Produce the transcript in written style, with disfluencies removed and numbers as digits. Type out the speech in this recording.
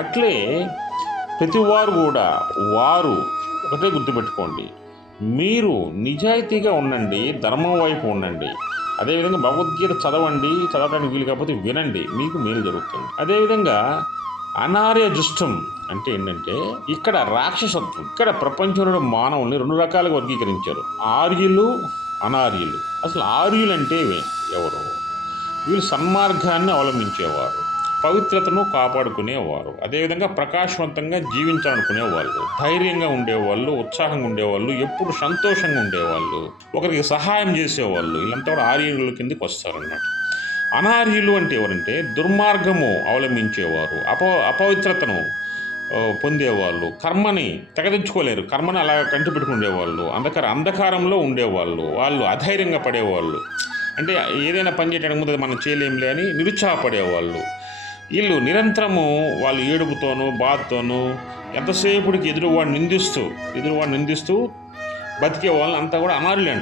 అట్లే ప్రతివారు కూడా వారు ఒకటే గుర్తుపెట్టుకోండి, మీరు నిజాయితీగా ఉండండి, ధర్మం వైపు ఉండండి. అదేవిధంగా భగవద్గీత చదవండి, చదవడానికి వీలు కాకపోతే వినండి, మీకు మేలు జరుగుతుంది. అదేవిధంగా అనార్య జుష్టం అంటే ఏంటంటే ఇక్కడ రాక్షసత్వం. ఇక్కడ ప్రపంచంలో మానవుల్ని 2 రకాలుగా వర్గీకరించారు, ఆర్యులు, అనార్యులు. అసలు ఆర్యులు అంటే ఎవరు? వీళ్ళు సన్మార్గాన్ని అవలంబించేవారు, పవిత్రతను కాపాడుకునేవారు, అదేవిధంగా ప్రకాశవంతంగా జీవించాలనుకునేవాళ్ళు, ధైర్యంగా ఉండేవాళ్ళు, ఉత్సాహంగా ఉండేవాళ్ళు, ఎప్పుడు సంతోషంగా ఉండేవాళ్ళు, ఒకరికి సహాయం చేసేవాళ్ళు. వీళ్ళంతా కూడా ఆర్యుల కిందకి వస్తారన్నమాట. అనార్యులు అంటే ఎవరంటే దుర్మార్గము అవలంబించేవారు, అపవిత్రతను పొందేవాళ్ళు, కర్మని తెగదించుకోలేరు, కర్మని అలా కంటి పెట్టుకునేవాళ్ళు, అంధకారంలో ఉండేవాళ్ళు, వాళ్ళు అధైర్యంగా పడేవాళ్ళు. అంటే ఏదైనా పని చేయడానికి ముందు మనం చేయలేంలే అని నిరుత్సాహపడేవాళ్ళు. వీళ్ళు నిరంతరము వాళ్ళు ఏడుపుతోనూ బాధతోనూ ఎంతసేపుడికి ఎదురువాడిని నిందిస్తూ బతికే వాళ్ళని అంతా కూడా అనార్యులు అంటారు.